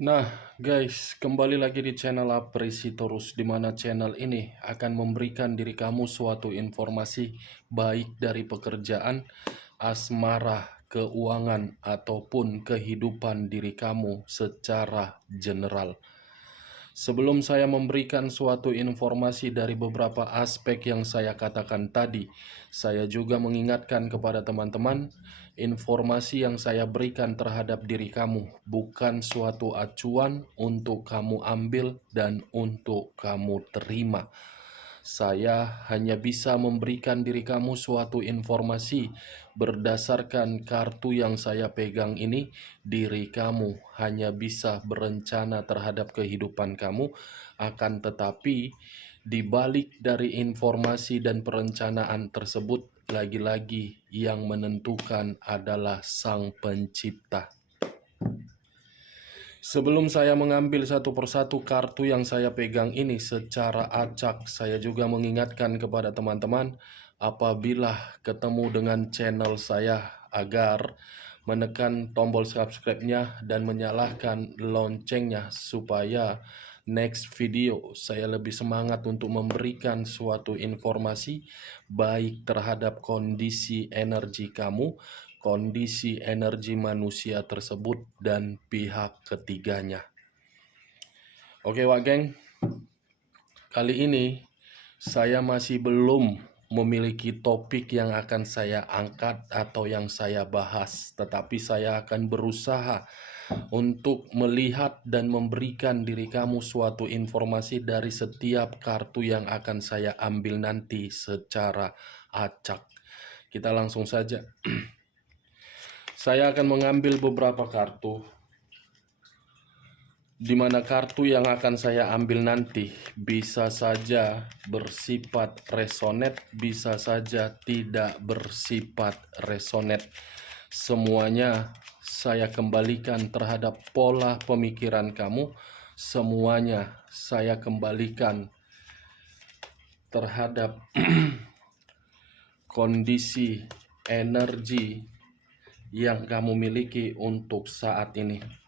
Nah, guys, kembali lagi di channel Apresitorus, di mana channel ini akan memberikan diri kamu suatu informasi baik dari pekerjaan, asmara, keuangan, ataupun kehidupan diri kamu secara general. Sebelum saya memberikan suatu informasi dari beberapa aspek yang saya katakan tadi, saya juga mengingatkan kepada teman-teman, informasi yang saya berikan terhadap diri kamu bukan suatu acuan untuk kamu ambil dan untuk kamu terima. Saya hanya bisa memberikan diri kamu suatu informasi berdasarkan kartu yang saya pegang ini. Diri kamu hanya bisa berencana terhadap kehidupan kamu, akan tetapi di balik dari informasi dan perencanaan tersebut, lagi-lagi yang menentukan adalah Sang Pencipta. Sebelum saya mengambil satu persatu kartu yang saya pegang ini secara acak, saya juga mengingatkan kepada teman-teman apabila ketemu dengan channel saya agar menekan tombol subscribe-nya dan menyalakan loncengnya supaya next video saya lebih semangat untuk memberikan suatu informasi baik terhadap kondisi energi kamu, kondisi energi manusia tersebut, dan pihak ketiganya. Oke Wak Geng, kali ini saya masih belum memiliki topik yang akan saya angkat atau yang saya bahas, tetapi saya akan berusaha untuk melihat dan memberikan diri kamu suatu informasi dari setiap kartu yang akan saya ambil nanti secara acak. Kita langsung saja. Saya akan mengambil beberapa kartu, di mana kartu yang akan saya ambil nanti bisa saja bersifat resonet, bisa saja tidak bersifat resonet. Semuanya saya kembalikan terhadap pola pemikiran kamu, semuanya saya kembalikan terhadap kondisi energi yang kamu miliki untuk saat ini.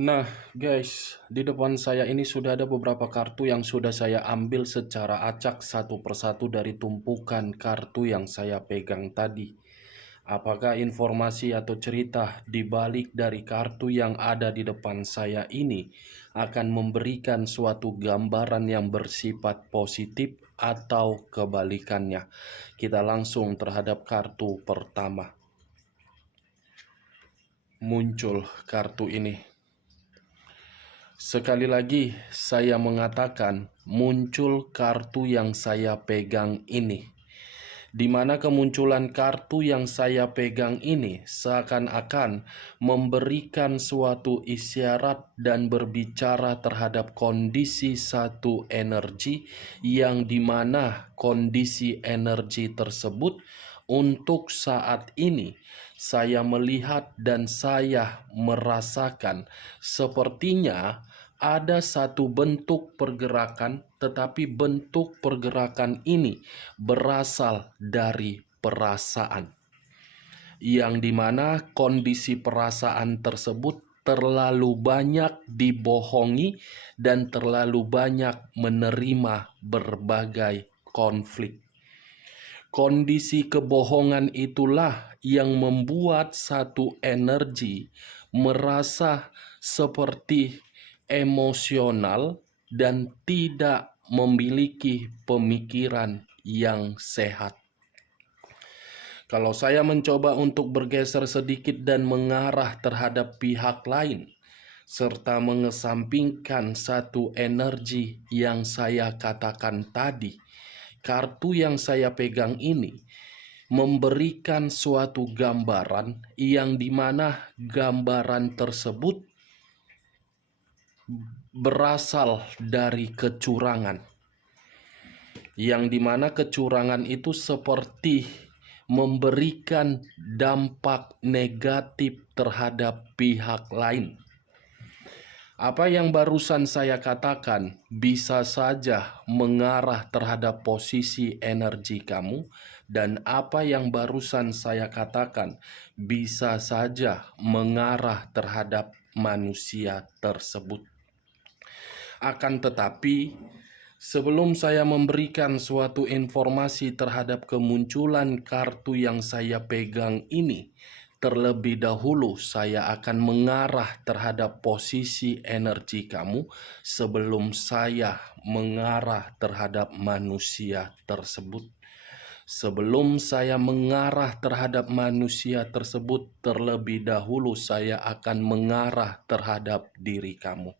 Nah guys, di depan saya ini sudah ada beberapa kartu yang sudah saya ambil secara acak satu persatu dari tumpukan kartu yang saya pegang tadi. Apakah informasi atau cerita di balik dari kartu yang ada di depan saya ini akan memberikan suatu gambaran yang bersifat positif atau kebalikannya? Kita langsung terhadap kartu pertama. Muncul kartu ini. Sekali lagi saya mengatakan muncul kartu yang saya pegang ini. Di mana kemunculan kartu yang saya pegang ini seakan-akan memberikan suatu isyarat dan berbicara terhadap kondisi satu energi yang dimana kondisi energi tersebut untuk saat ini saya melihat dan saya merasakan sepertinya ada satu bentuk pergerakan, tetapi bentuk pergerakan ini berasal dari perasaan, yang dimana kondisi perasaan tersebut terlalu banyak dibohongi dan terlalu banyak menerima berbagai konflik. Kondisi kebohongan itulah yang membuat satu energi merasa seperti emosional dan tidak memiliki pemikiran yang sehat. Kalau saya mencoba untuk bergeser sedikit dan mengarah terhadap pihak lain, serta mengesampingkan satu energi yang saya katakan tadi, kartu yang saya pegang ini memberikan suatu gambaran yang dimana gambaran tersebut berasal dari kecurangan, yang dimana kecurangan itu seperti memberikan dampak negatif terhadap pihak lain. Apa yang barusan saya katakan bisa saja mengarah terhadap posisi energi kamu, dan apa yang barusan saya katakan bisa saja mengarah terhadap manusia tersebut. Akan tetapi, sebelum saya memberikan suatu informasi terhadap kemunculan kartu yang saya pegang ini, terlebih dahulu saya akan mengarah terhadap posisi energi kamu sebelum saya mengarah terhadap manusia tersebut. Sebelum saya mengarah terhadap manusia tersebut, terlebih dahulu saya akan mengarah terhadap diri kamu.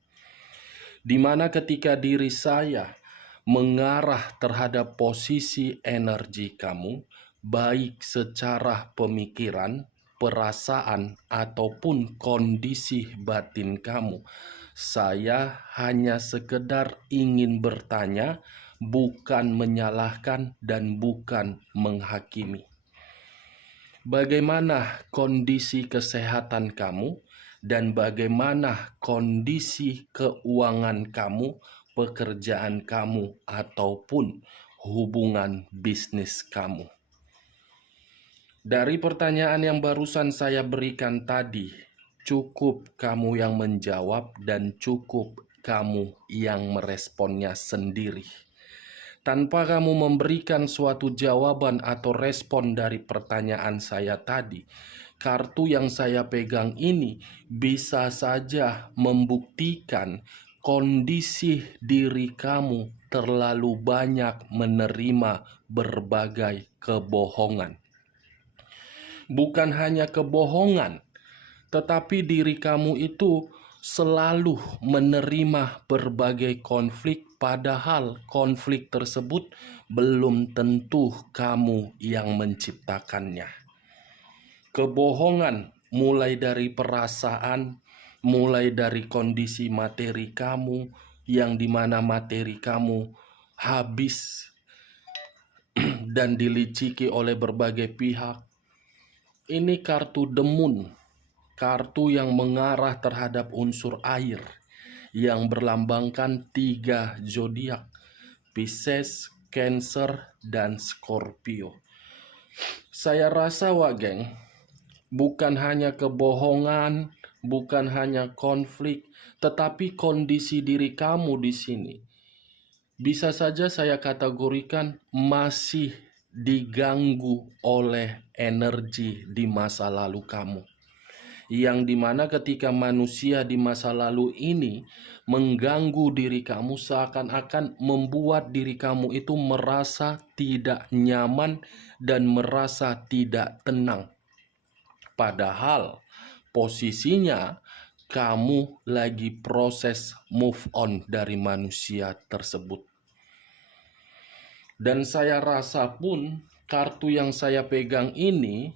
Di mana ketika diri saya mengarah terhadap posisi energi kamu, baik secara pemikiran, perasaan, ataupun kondisi batin kamu, saya hanya sekedar ingin bertanya, bukan menyalahkan dan bukan menghakimi. Bagaimana kondisi kesehatan kamu dan bagaimana kondisi keuangan kamu, pekerjaan kamu, ataupun hubungan bisnis kamu? Dari pertanyaan yang barusan saya berikan tadi, cukup kamu yang menjawab dan cukup kamu yang meresponnya sendiri. Tanpa kamu memberikan suatu jawaban atau respon dari pertanyaan saya tadi, kartu yang saya pegang ini bisa saja membuktikan kondisi diri kamu terlalu banyak menerima berbagai kebohongan. Bukan hanya kebohongan, tetapi diri kamu itu selalu menerima berbagai konflik, padahal konflik tersebut belum tentu kamu yang menciptakannya. Kebohongan mulai dari perasaan, mulai dari kondisi materi kamu, yang dimana materi kamu habis dan diliciki oleh berbagai pihak. Ini kartu demun, kartu yang mengarah terhadap unsur air, yang berlambangkan 3 zodiak, Pisces, Cancer, dan Scorpio. Saya rasa geng, bukan hanya kebohongan, bukan hanya konflik, tetapi kondisi diri kamu di sini bisa saja saya kategorikan masih diganggu oleh energi di masa lalu kamu, yang dimana ketika manusia di masa lalu ini mengganggu diri kamu, seakan-akan membuat diri kamu itu merasa tidak nyaman dan merasa tidak tenang. Padahal posisinya kamu lagi proses move on dari manusia tersebut. Dan saya rasa pun kartu yang saya pegang ini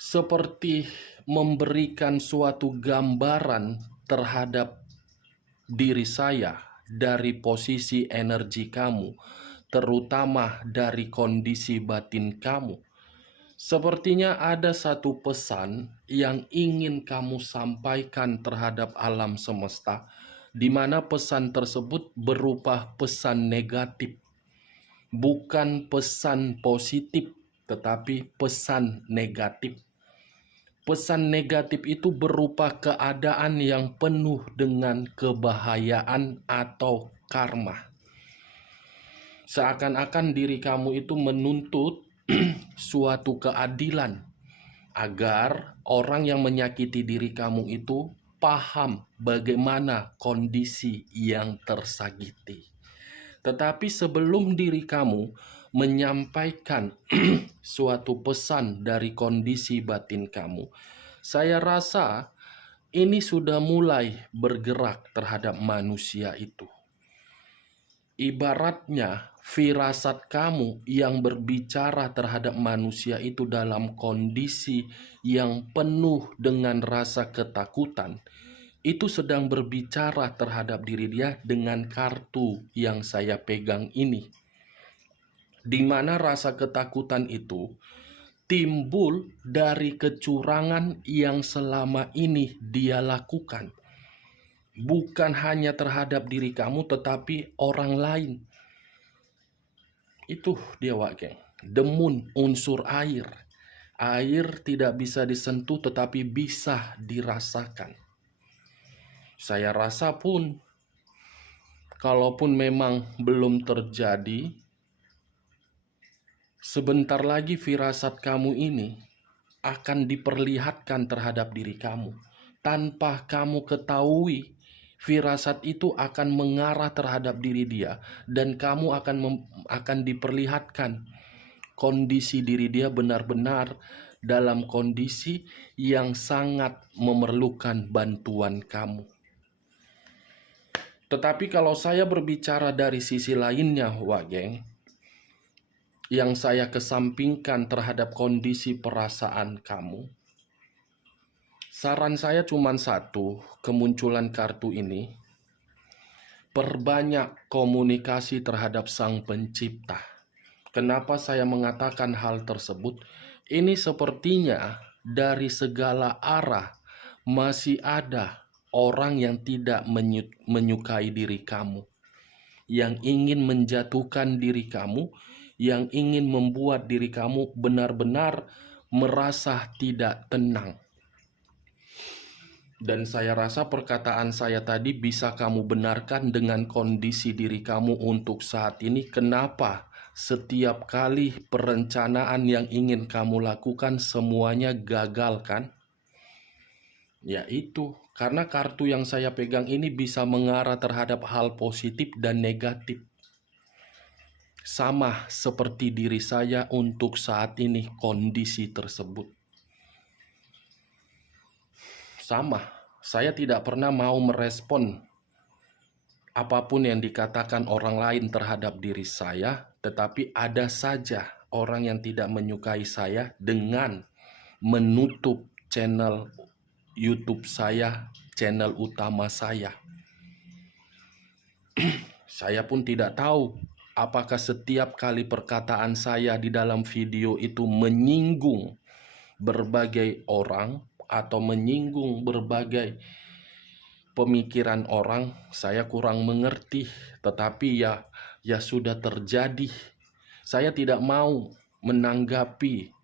seperti memberikan suatu gambaran terhadap diri saya dari posisi energi kamu, terutama dari kondisi batin kamu. Sepertinya ada satu pesan yang ingin kamu sampaikan terhadap alam semesta, di mana pesan tersebut berupa pesan negatif. Bukan pesan positif, tetapi pesan negatif. Pesan negatif itu berupa keadaan yang penuh dengan kebahayaan atau karma. Seakan-akan diri kamu itu menuntut suatu keadilan agar orang yang menyakiti diri kamu itu paham bagaimana kondisi yang tersakiti. Tetapi sebelum diri kamu menyampaikan suatu pesan dari kondisi batin kamu, saya rasa ini sudah mulai bergerak terhadap manusia itu. Ibaratnya firasat kamu yang berbicara terhadap manusia itu dalam kondisi yang penuh dengan rasa ketakutan, itu sedang berbicara terhadap diri dia dengan kartu yang saya pegang ini. Di mana rasa ketakutan itu timbul dari kecurangan yang selama ini dia lakukan. Bukan hanya terhadap diri kamu, tetapi orang lain. Itu dia, Wak Geng. Demun, unsur air. Air tidak bisa disentuh, tetapi bisa dirasakan. Saya rasa pun, kalaupun memang belum terjadi, sebentar lagi firasat kamu ini akan diperlihatkan terhadap diri kamu. Tanpa kamu ketahui, firasat itu akan mengarah terhadap diri dia, dan kamu akan diperlihatkan kondisi diri dia benar-benar dalam kondisi yang sangat memerlukan bantuan kamu. Tetapi kalau saya berbicara dari sisi lainnya, Wak Geng, yang saya kesampingkan terhadap kondisi perasaan kamu, saran saya cuma satu, kemunculan kartu ini, perbanyak komunikasi terhadap Sang Pencipta. Kenapa saya mengatakan hal tersebut? Ini sepertinya dari segala arah masih ada orang yang tidak menyukai diri kamu, yang ingin menjatuhkan diri kamu, yang ingin membuat diri kamu benar-benar merasa tidak tenang. Dan saya rasa perkataan saya tadi bisa kamu benarkan dengan kondisi diri kamu untuk saat ini. Kenapa setiap kali perencanaan yang ingin kamu lakukan semuanya gagal kan? Yaitu karena kartu yang saya pegang ini bisa mengarah terhadap hal positif dan negatif. Sama seperti diri saya untuk saat ini kondisi tersebut. Sama, saya tidak pernah mau merespon apapun yang dikatakan orang lain terhadap diri saya, tetapi ada saja orang yang tidak menyukai saya dengan menutup channel YouTube saya, channel utama saya. Saya pun tidak tahu apakah setiap kali perkataan saya di dalam video itu menyinggung berbagai orang atau menyinggung berbagai pemikiran orang. Saya kurang mengerti, tetapi ya sudah terjadi. Saya tidak mau menanggapi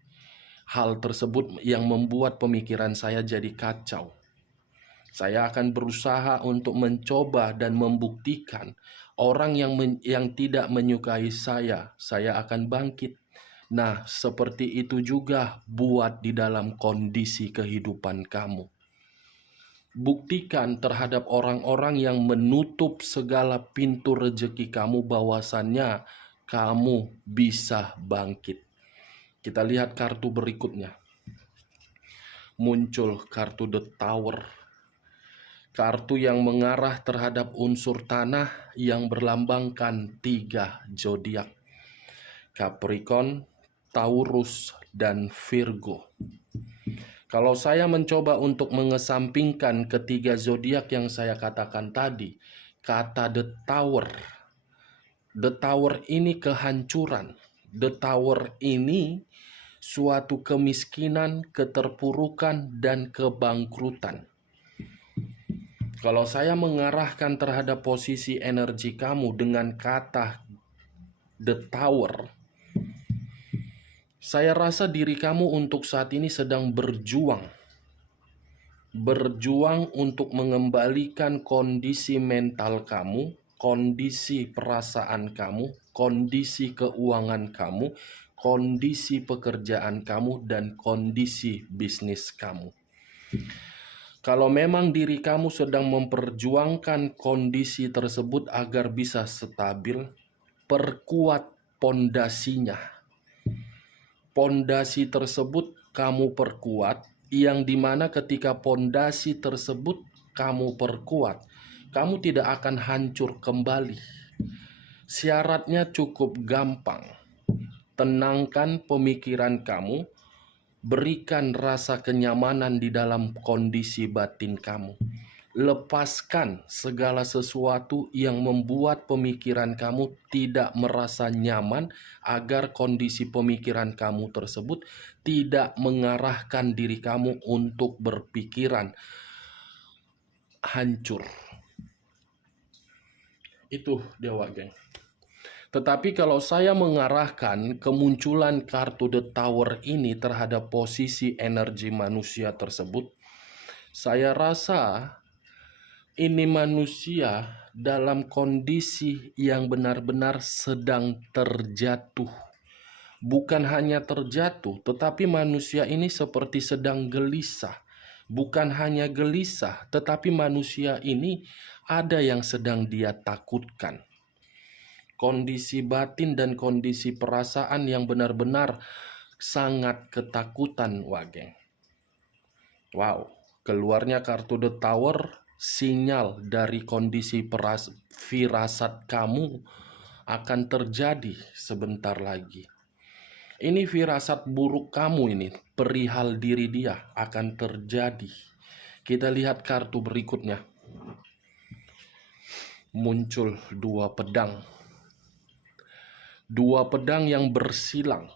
hal tersebut yang membuat pemikiran saya jadi kacau. Saya akan berusaha untuk mencoba dan membuktikan orang yang tidak menyukai saya akan bangkit. Nah, seperti itu juga buat di dalam kondisi kehidupan kamu. Buktikan terhadap orang-orang yang menutup segala pintu rezeki kamu bahwasannya kamu bisa bangkit. Kita lihat kartu berikutnya. Muncul kartu The Tower. Kartu yang mengarah terhadap unsur tanah yang berlambangkan 3 zodiak. Capricorn, Taurus, dan Virgo. Kalau saya mencoba untuk mengesampingkan ketiga zodiak yang saya katakan tadi, kata The Tower ini kehancuran. The Tower ini suatu kemiskinan, keterpurukan, dan kebangkrutan. Kalau saya mengarahkan terhadap posisi energi kamu dengan kata The Tower, saya rasa diri kamu untuk saat ini sedang berjuang untuk mengembalikan kondisi mental kamu, kondisi perasaan kamu, kondisi keuangan kamu, kondisi pekerjaan kamu, dan kondisi bisnis kamu. Kalau memang diri kamu sedang memperjuangkan kondisi tersebut agar bisa stabil, perkuat pondasinya. Pondasi tersebut kamu perkuat yang dimana ketika pondasi tersebut kamu perkuat, kamu tidak akan hancur kembali. Syaratnya cukup gampang. Tenangkan pemikiran kamu, berikan rasa kenyamanan di dalam kondisi batin kamu. Lepaskan segala sesuatu yang membuat pemikiran kamu tidak merasa nyaman, agar kondisi pemikiran kamu tersebut tidak mengarahkan diri kamu untuk berpikiran hancur. Itu Dewa Geng. Tetapi kalau saya mengarahkan kemunculan kartu The Tower ini terhadap posisi energi manusia tersebut, saya rasa ini manusia dalam kondisi yang benar-benar sedang terjatuh. Bukan hanya terjatuh, tetapi manusia ini seperti sedang gelisah. Bukan hanya gelisah, tetapi manusia ini ada yang sedang dia takutkan. Kondisi batin dan kondisi perasaan yang benar-benar sangat ketakutan, Wageng. Wow, keluarnya kartu The Tower, sinyal dari kondisi firasat kamu akan terjadi sebentar lagi. Ini firasat buruk kamu ini, perihal diri dia akan terjadi. Kita lihat kartu berikutnya. Muncul dua pedang. Dua pedang yang bersilang.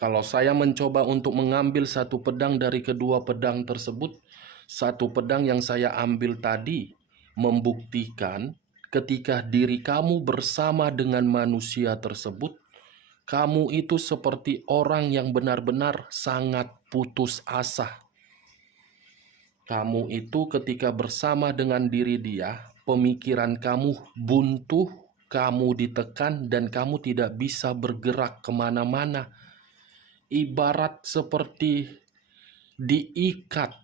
Kalau saya mencoba untuk mengambil satu pedang dari kedua pedang tersebut, satu pedang yang saya ambil tadi membuktikan ketika diri kamu bersama dengan manusia tersebut, kamu itu seperti orang yang benar-benar sangat putus asa. Kamu itu ketika bersama dengan diri dia, pemikiran kamu buntu, kamu ditekan, dan kamu tidak bisa bergerak kemana-mana. Ibarat seperti diikat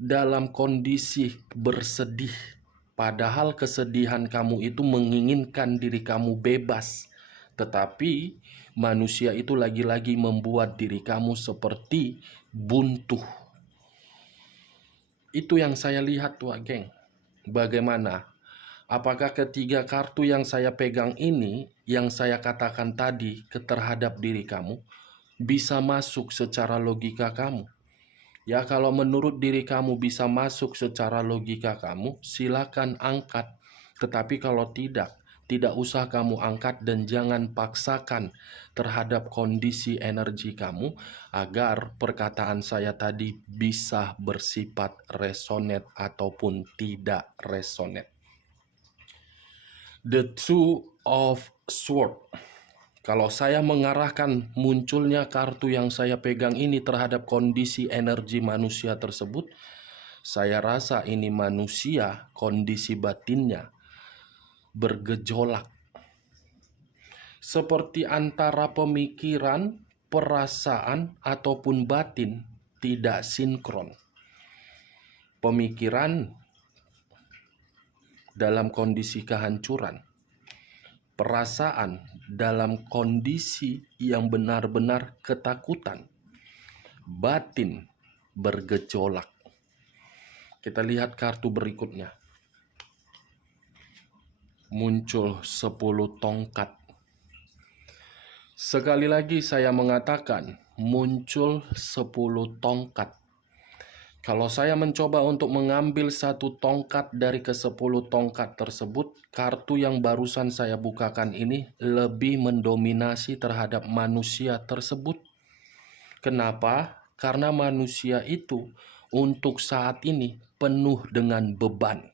dalam kondisi bersedih. Padahal kesedihan kamu itu menginginkan diri kamu bebas. Tetapi manusia itu lagi-lagi membuat diri kamu seperti buntu. Itu yang saya lihat, Wak Geng. Bagaimana? Apakah ketiga kartu yang saya pegang ini, yang saya katakan tadi terhadap diri kamu, bisa masuk secara logika kamu? Ya, kalau menurut diri kamu bisa masuk secara logika kamu, silakan angkat. Tetapi kalau tidak usah kamu angkat, dan jangan paksakan terhadap kondisi energi kamu agar perkataan saya tadi bisa bersifat resonate ataupun tidak resonate. The Two of Swords. Kalau saya mengarahkan munculnya kartu yang saya pegang ini terhadap kondisi energi manusia tersebut, saya rasa ini manusia kondisi batinnya bergejolak. Seperti antara pemikiran, perasaan, ataupun batin tidak sinkron. Pemikiran dalam kondisi kehancuran. Perasaan dalam kondisi yang benar-benar ketakutan. Batin bergejolak. Kita lihat kartu berikutnya. Muncul 10 tongkat. Sekali lagi saya mengatakan, muncul 10 tongkat. Kalau saya mencoba untuk mengambil satu tongkat dari ke-10 tongkat tersebut, kartu yang barusan saya bukakan ini lebih mendominasi terhadap manusia tersebut. Kenapa? Karena manusia itu untuk saat ini penuh dengan beban.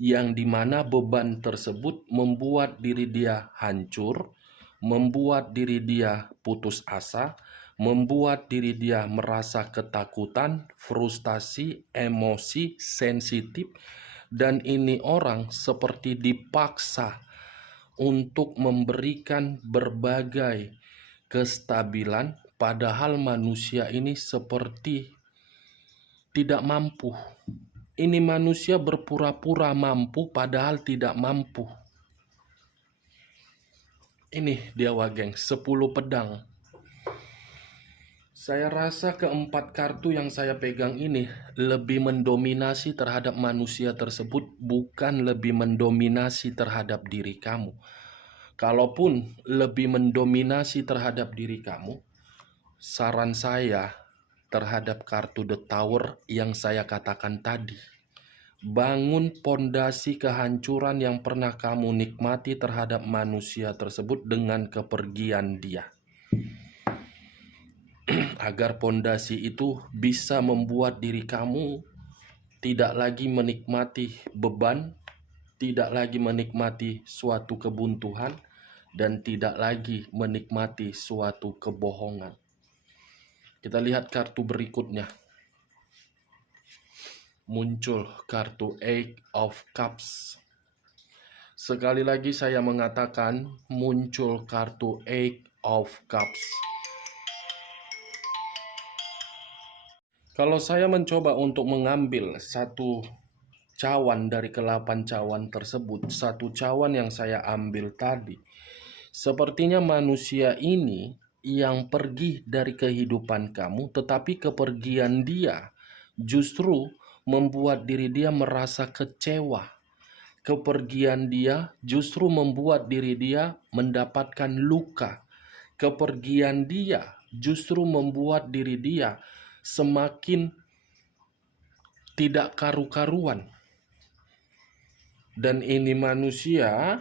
Yang dimana beban tersebut membuat diri dia hancur, membuat diri dia putus asa, membuat diri dia merasa ketakutan, frustasi, emosi, sensitif, dan ini orang seperti dipaksa untuk memberikan berbagai kestabilan, padahal manusia ini seperti tidak mampu. Ini manusia berpura-pura mampu padahal tidak mampu. Ini dia, Wageng, 10 pedang. Saya rasa keempat kartu yang saya pegang ini lebih mendominasi terhadap manusia tersebut, bukan lebih mendominasi terhadap diri kamu. Kalaupun lebih mendominasi terhadap diri kamu, saran saya terhadap kartu The Tower yang saya katakan tadi, bangun pondasi kehancuran yang pernah kamu nikmati terhadap manusia tersebut dengan kepergian dia. Agar pondasi itu bisa membuat diri kamu tidak lagi menikmati beban, tidak lagi menikmati suatu kebuntuan, dan tidak lagi menikmati suatu kebohongan. Kita lihat kartu berikutnya. Muncul kartu Eight of Cups. Sekali lagi saya mengatakan muncul kartu Eight of Cups. Kalau saya mencoba untuk mengambil satu cawan dari ke-8 cawan tersebut, satu cawan yang saya ambil tadi, sepertinya manusia ini yang pergi dari kehidupan kamu, tetapi kepergian dia justru membuat diri dia merasa kecewa. Kepergian dia justru membuat diri dia mendapatkan luka. Kepergian dia justru membuat diri dia semakin tidak karu-karuan. Dan ini manusia,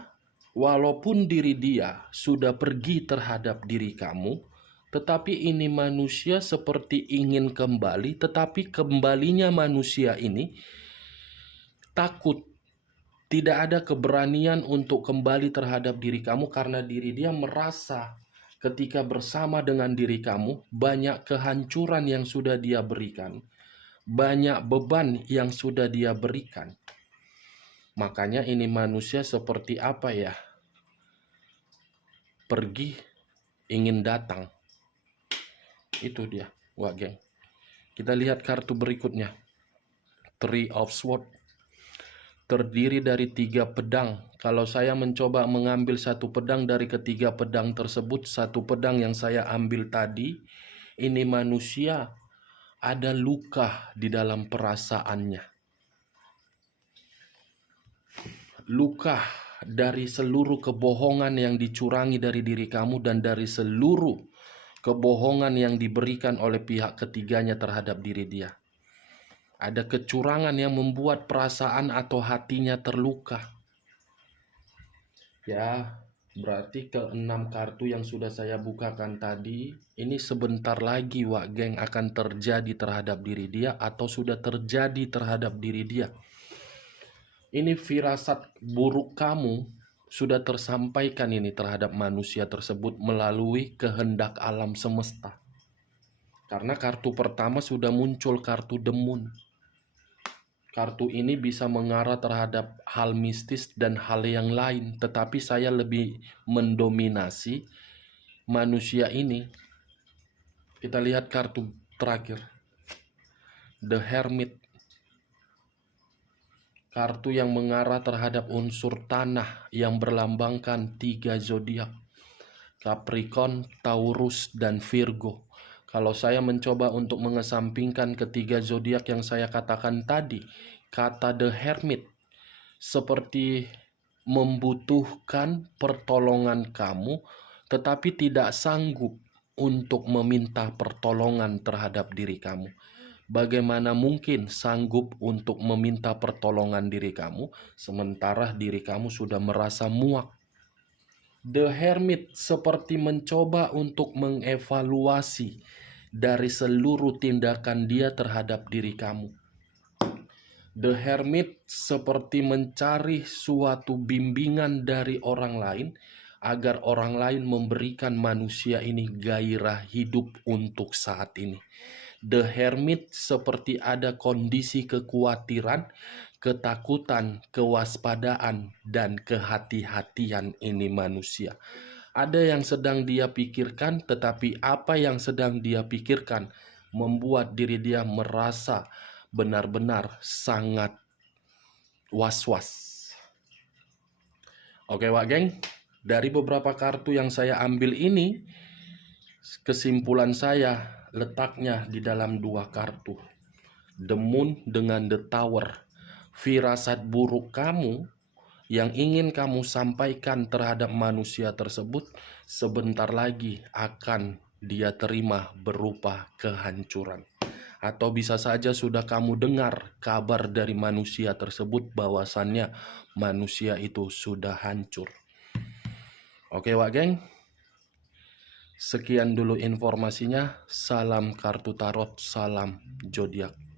walaupun diri dia sudah pergi terhadap diri kamu, tetapi ini manusia seperti ingin kembali, tetapi kembalinya manusia ini takut. Tidak ada keberanian untuk kembali terhadap diri kamu karena diri dia merasa ketika bersama dengan diri kamu, banyak kehancuran yang sudah dia berikan, banyak beban yang sudah dia berikan. Makanya ini manusia seperti apa ya? Pergi, ingin datang. Itu dia, wah geng. Kita lihat kartu berikutnya. Three of Swords. Terdiri dari 3 pedang. Kalau saya mencoba mengambil satu pedang dari ketiga pedang tersebut, satu pedang yang saya ambil tadi, ini manusia ada luka di dalam perasaannya. Luka dari seluruh kebohongan yang dicurangi dari diri kamu dan dari seluruh kebohongan yang diberikan oleh pihak ketiganya terhadap diri dia. Ada kecurangan yang membuat perasaan atau hatinya terluka. Ya, berarti ke-6 kartu yang sudah saya bukakan tadi, ini sebentar lagi wak geng akan terjadi terhadap diri dia atau sudah terjadi terhadap diri dia. Ini firasat buruk kamu sudah tersampaikan ini terhadap manusia tersebut melalui kehendak alam semesta. Karena kartu pertama sudah muncul kartu The Moon. Kartu ini bisa mengarah terhadap hal mistis dan hal yang lain, tetapi saya lebih mendominasi manusia ini. Kita lihat kartu terakhir, The Hermit. Kartu yang mengarah terhadap unsur tanah yang berlambangkan 3 zodiak, Capricorn, Taurus, dan Virgo. Kalau saya mencoba untuk mengesampingkan ketiga zodiak yang saya katakan tadi, kata The Hermit seperti membutuhkan pertolongan kamu, tetapi tidak sanggup untuk meminta pertolongan terhadap diri kamu. Bagaimana mungkin sanggup untuk meminta pertolongan diri kamu, sementara diri kamu sudah merasa muak? The Hermit seperti mencoba untuk mengevaluasi dari seluruh tindakan dia terhadap diri kamu. The Hermit seperti mencari suatu bimbingan dari orang lain agar orang lain memberikan manusia ini gairah hidup untuk saat ini. The Hermit seperti ada kondisi kekhawatiran, ketakutan, kewaspadaan, dan kehati-hatian ini manusia. Ada yang sedang dia pikirkan, tetapi apa yang sedang dia pikirkan membuat diri dia merasa benar-benar sangat was-was. Oke wak geng, dari beberapa kartu yang saya ambil ini, kesimpulan saya, letaknya di dalam dua kartu. The Moon dengan The Tower. Firasat buruk kamu yang ingin kamu sampaikan terhadap manusia tersebut sebentar lagi akan dia terima berupa kehancuran. Atau bisa saja sudah kamu dengar kabar dari manusia tersebut bahwasannya manusia itu sudah hancur. Oke Wak Geng, sekian dulu informasinya. Salam kartu tarot, salam zodiak.